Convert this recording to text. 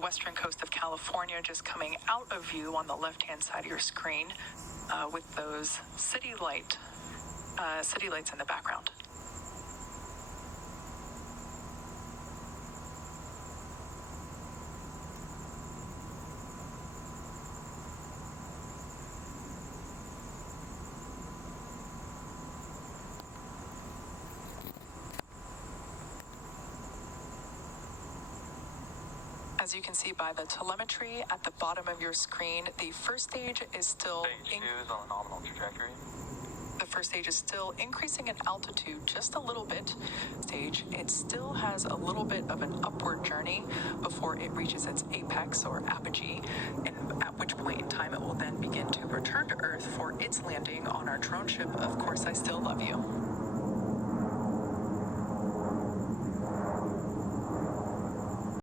western coast of California just coming out of view on the left-hand side of your screen with those city lights in the background. As you can see by the telemetry at the bottom of your screen, the first stage is still Stage 2 is on a nominal trajectory. The first stage is still increasing in altitude just a little bit. It still has a little bit of an upward journey before it reaches its apex or apogee, and at which point in time it will then begin to return to Earth for its landing on our drone ship, Of Course I Still Love You.